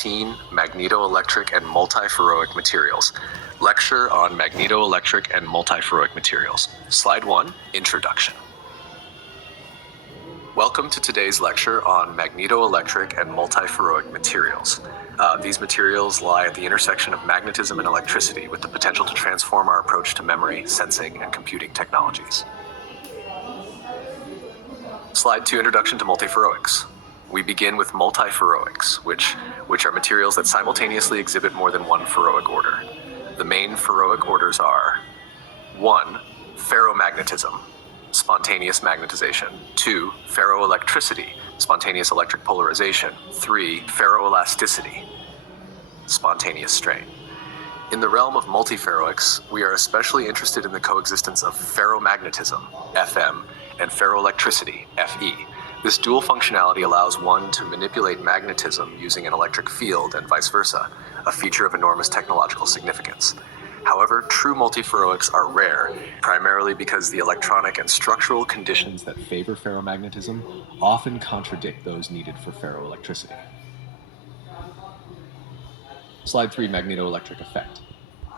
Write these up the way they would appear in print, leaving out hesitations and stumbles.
16, Magnetoelectric and Multiferroic Materials. Lecture on Magnetoelectric and Multiferroic Materials. Slide 1, Introduction. Welcome to today's lecture on magnetoelectric and multiferroic materials. These materials lie at the intersection of magnetism and electricity with the potential to transform our approach to memory, sensing, and computing technologies. Slide 2, Introduction to Multiferroics. We begin with multiferroics, which are materials that simultaneously exhibit more than one ferroic order. The main ferroic orders are 1. Ferromagnetism, spontaneous magnetization. 2. Ferroelectricity, spontaneous electric polarization. 3. Ferroelasticity, spontaneous strain. In the realm of multiferroics, we are especially interested in the coexistence of ferromagnetism, Fm, and ferroelectricity, Fe. This dual functionality allows one to manipulate magnetism using an electric field and vice versa, a feature of enormous technological significance. However, true multiferroics are rare, primarily because the electronic and structural conditions that favor ferromagnetism often contradict those needed for ferroelectricity. Slide 3, Magnetoelectric Effect.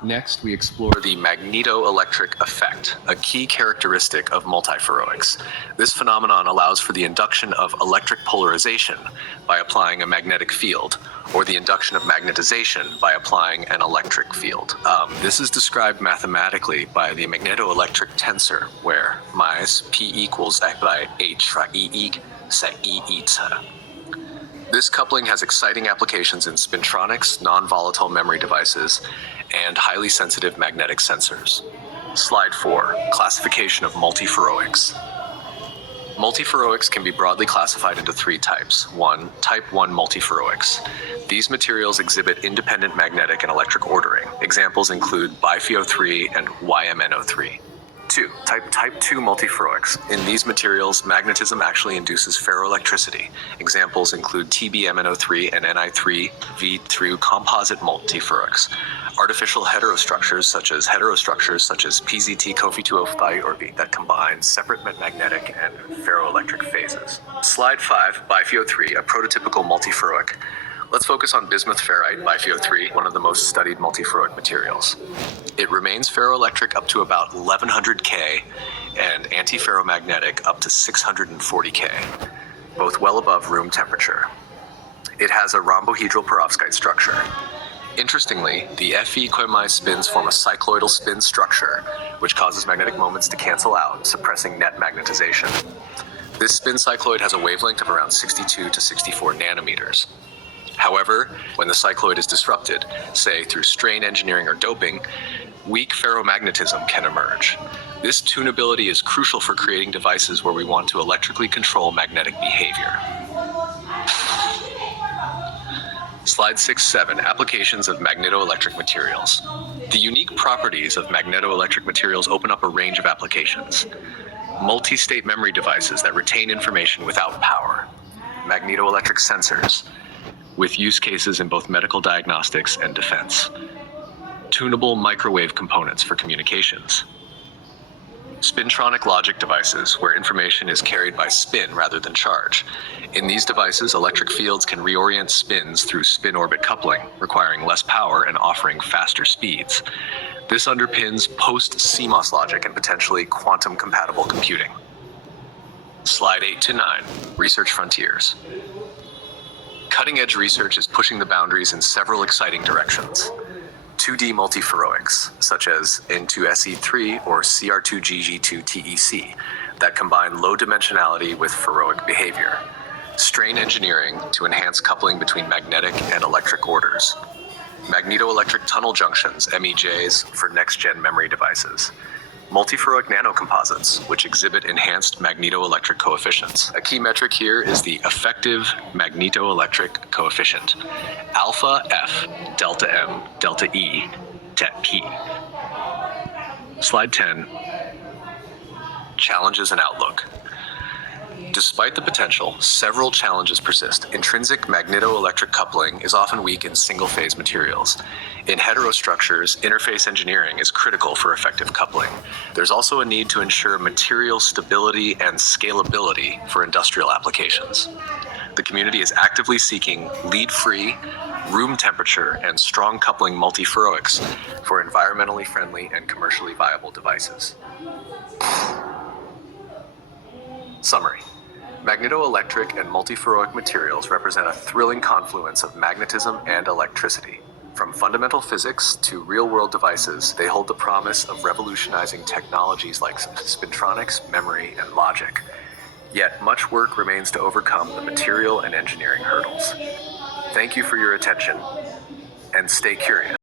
Next, we explore the magnetoelectric effect, a key characteristic of multiferroics. This phenomenon allows for the induction of electric polarization by applying a magnetic field, or the induction of magnetization by applying an electric field. This is described mathematically by the magnetoelectric tensor, where mais P equals F by H fra E sa E eta. This coupling has exciting applications in spintronics, non-volatile memory devices, and highly sensitive magnetic sensors. Slide 4, Classification of multiferroics. Multiferroics can be broadly classified into 3 types. 1. Type 1 multiferroics. These materials exhibit independent magnetic and electric ordering. Examples include BiFeO3 and YMNO3. 2. Type 2 multiferroics. In these materials, magnetism actually induces ferroelectricity. Examples include TBMNO3 and Ni3V through composite multiferroics. Artificial heterostructures such as PZT Cofi2O that combine separate magnetic and ferroelectric phases. Slide 5, BiFeO3, a prototypical multiferroic. Let's focus on bismuth ferrite, BiFeO3, one of the most studied multiferroic materials. It remains ferroelectric up to about 1100 K and antiferromagnetic up to 640 K, both well above room temperature. It has a rhombohedral perovskite structure. Interestingly, the Fe spins form a cycloidal spin structure, which causes magnetic moments to cancel out, suppressing net magnetization. This spin cycloid has a wavelength of around 62 to 64 nanometers. However, when the cycloid is disrupted, say through strain engineering or doping, weak ferromagnetism can emerge. This tunability is crucial for creating devices where we want to electrically control magnetic behavior. Slide 6-7, Applications of Magnetoelectric Materials. The unique properties of magnetoelectric materials open up a range of applications. Multi-state memory devices that retain information without power. Magnetoelectric sensors, with use cases in both medical diagnostics and defense. Tunable microwave components for communications. Spintronic logic devices, where information is carried by spin rather than charge. In these devices, electric fields can reorient spins through spin-orbit coupling, requiring less power and offering faster speeds. This underpins post-CMOS logic and potentially quantum-compatible computing. Slide 8-9, Research Frontiers. Cutting-edge research is pushing the boundaries in several exciting directions. 2D multiferroics, such as N2SE3 or CR2GG2TEC, that combine low dimensionality with ferroic behavior. Strain engineering to enhance coupling between magnetic and electric orders. Magnetoelectric tunnel junctions, MEJs, for next-gen memory devices. Multiferroic nanocomposites, which exhibit enhanced magnetoelectric coefficients. A key metric here is the effective magnetoelectric coefficient, alpha F delta M delta E tet P. Slide 10, Challenges and Outlook. Despite the potential, several challenges persist. Intrinsic magnetoelectric coupling is often weak in single-phase materials. In heterostructures, interface engineering is critical for effective coupling. There's also a need to ensure material stability and scalability for industrial applications. The community is actively seeking lead-free, room temperature, and strong coupling multiferroics for environmentally friendly and commercially viable devices. Summary. Magnetoelectric and multiferroic materials represent a thrilling confluence of magnetism and electricity. From fundamental physics to real-world devices, they hold the promise of revolutionizing technologies like spintronics, memory, and logic. Yet much work remains to overcome the material and engineering hurdles. Thank you for your attention, and stay curious.